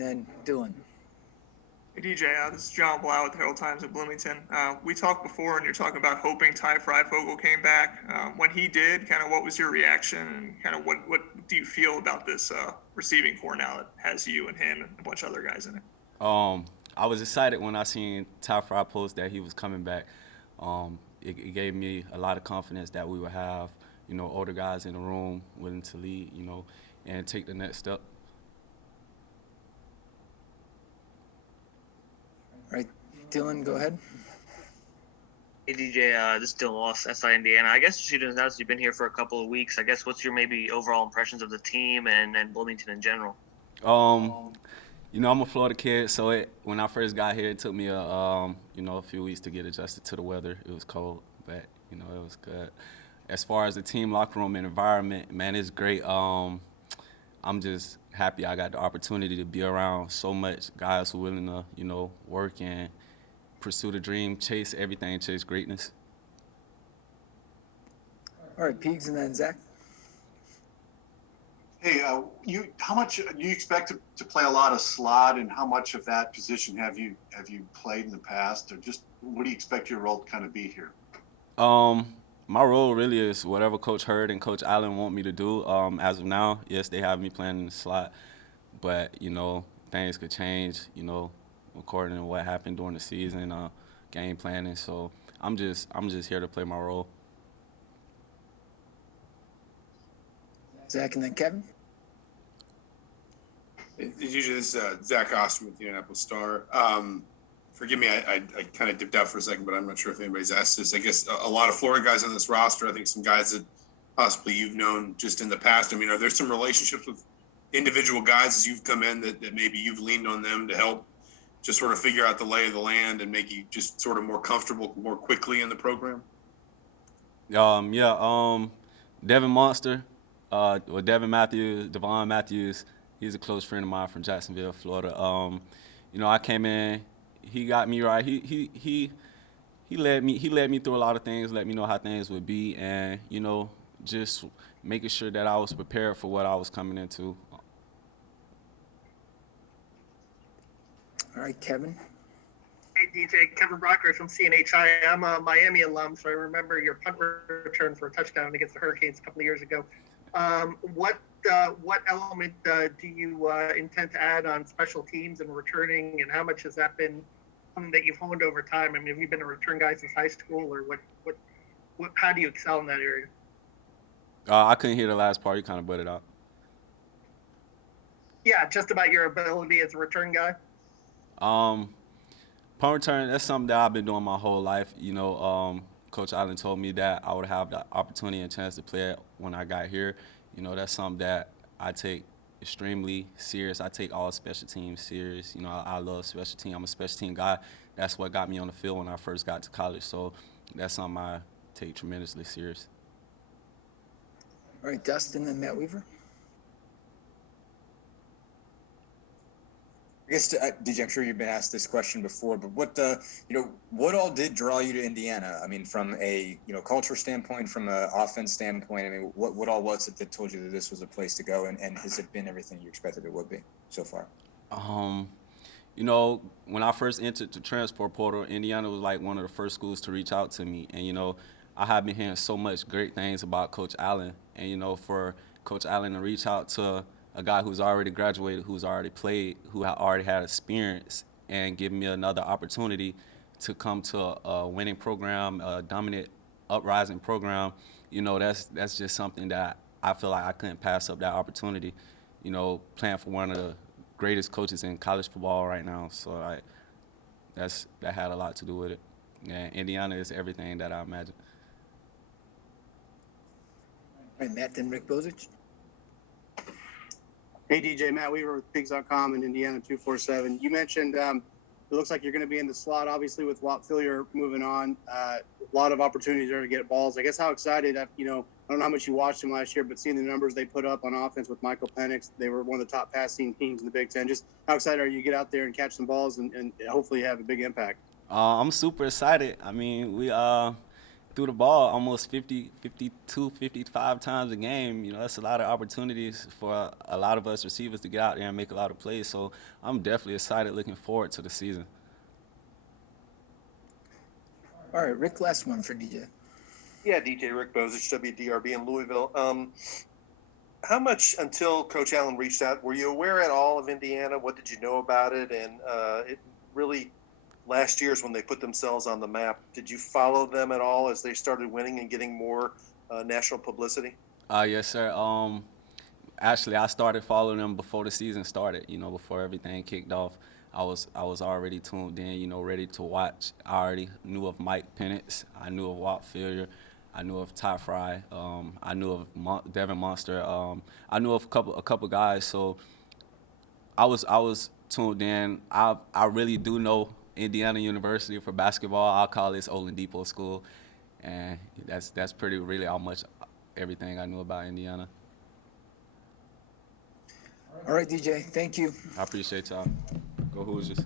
and then Dylan. Hey DJ, this is John Blau with the Herald Times of Bloomington. We talked before, and you're talking about hoping Ty Freifogel came back. When he did, kind of what was your reaction, and kind of what do you feel about this receiving core now that has you and him and a bunch of other guys in it? I was excited when I seen Ty Fry post that he was coming back. It gave me a lot of confidence that we would have, older guys in the room willing to lead, and take the next step. All right, Dylan, go ahead. Hey DJ, this is Dylan Wallace, SI Indiana. I guess you didn't notice you've been here for a couple of weeks. I guess what's your maybe overall impressions of the team and Bloomington in general? I'm a Florida kid, so when I first got here, it took me a few weeks to get adjusted to the weather. It was cold, but it was good. As far as the team locker room and environment, man, it's great. I'm just happy I got the opportunity to be around so much guys who are willing to, work and pursue the dream, chase everything, chase greatness. All right, Peegs, and then Zach. Hey, how much do you expect to play a lot of slot, and how much of that position have you played in the past, or just what do you expect your role to kind of be here? My role really is whatever Coach Hurd and Coach Allen want me to do. As of now, yes, they have me playing in the slot, but things could change. According to what happened during the season, game planning. So I'm just here to play my role. Zach, and then Kevin. Usually this is Zach Austin with the Indianapolis Star. Forgive me, I kind of dipped out for a second, but I'm not sure if anybody's asked this. I guess a lot of Florida guys on this roster, I think some guys that possibly you've known just in the past. I mean, are there some relationships with individual guys as you've come in that maybe you've leaned on them to help just sort of figure out the lay of the land and make you just sort of more comfortable more quickly in the program? Devin Monster, Devin Matthews, Devon Matthews, he's a close friend of mine from Jacksonville, Florida. I came in, he got me right. He led me through a lot of things, let me know how things would be, and just making sure that I was prepared for what I was coming into. All right, Kevin. Hey DJ, Kevin Brockers from CNHI. I'm a Miami alum, so I remember your punt return for a touchdown against the Hurricanes a couple of years ago. What element do you intend to add on special teams and returning, and how much has that been something that you've honed over time? I mean, have you been a return guy since high school, or what? How do you excel in that area? I couldn't hear the last part. You kind of butted out. Yeah, just about your ability as a return guy. Punt return, that's something that I've been doing my whole life. Coach Allen told me that I would have the opportunity and chance to play it when I got here. That's something that I take extremely serious. I take all special teams serious. I love special team. I'm a special team guy. That's what got me on the field when I first got to college. So that's something I take tremendously serious. All right, Dustin and Matt Weaver. I guess, DJ, I'm sure you've been asked this question before, but what all did draw you to Indiana? I mean, from a, culture standpoint, from an offense standpoint, I mean, what all was it that told you that this was a place to go, and has it been everything you expected it would be so far? When I first entered the transfer portal, Indiana was like one of the first schools to reach out to me, and, I have been hearing so much great things about Coach Allen, and, for Coach Allen to reach out to a guy who's already graduated, who's already played, who already had experience, and give me another opportunity to come to a winning program, a dominant, uprising program. That's just something that I feel like I couldn't pass up that opportunity. Playing for one of the greatest coaches in college football right now. So that had a lot to do with it. And Indiana is everything that I imagined. All right, Matt and Rick Bozich. Hey, DJ, Matt Weaver with Peegs.com and Indiana 247. You mentioned it looks like you're going to be in the slot, obviously, with Walt Fillier moving on. A lot of opportunities there to get balls. I guess how excited, I don't know how much you watched them last year, but seeing the numbers they put up on offense with Michael Penix, they were one of the top passing teams in the Big Ten. Just how excited are you to get out there and catch some balls and hopefully have a big impact? I'm super excited. I mean, we through threw the ball almost 50, 52, 55 times a game. You know, that's a lot of opportunities for a lot of us receivers to get out there and make a lot of plays. So I'm definitely excited, looking forward to the season. All right, Rick, last one for DJ. Yeah, DJ Rick Bozich, WDRB in Louisville. How much until Coach Allen reached out, were you aware at all of Indiana? What did you know about it? And it really, last year's when they put themselves on the map, did you follow them at all as they started winning and getting more national publicity? Yes, sir. Actually, I started following them before the season started. You know, before everything kicked off, I was already tuned in. You know, ready to watch. I already knew of Mike Penix. I knew of Walt Failure. I knew of Ty Fry. I knew of Devin Monster. I knew of a couple guys. So I was tuned in. I really do know Indiana University for basketball. I'll call this Oladipo School, and that's pretty really how much everything I knew about Indiana. All right, DJ, thank you. I appreciate y'all. Go Hoosiers.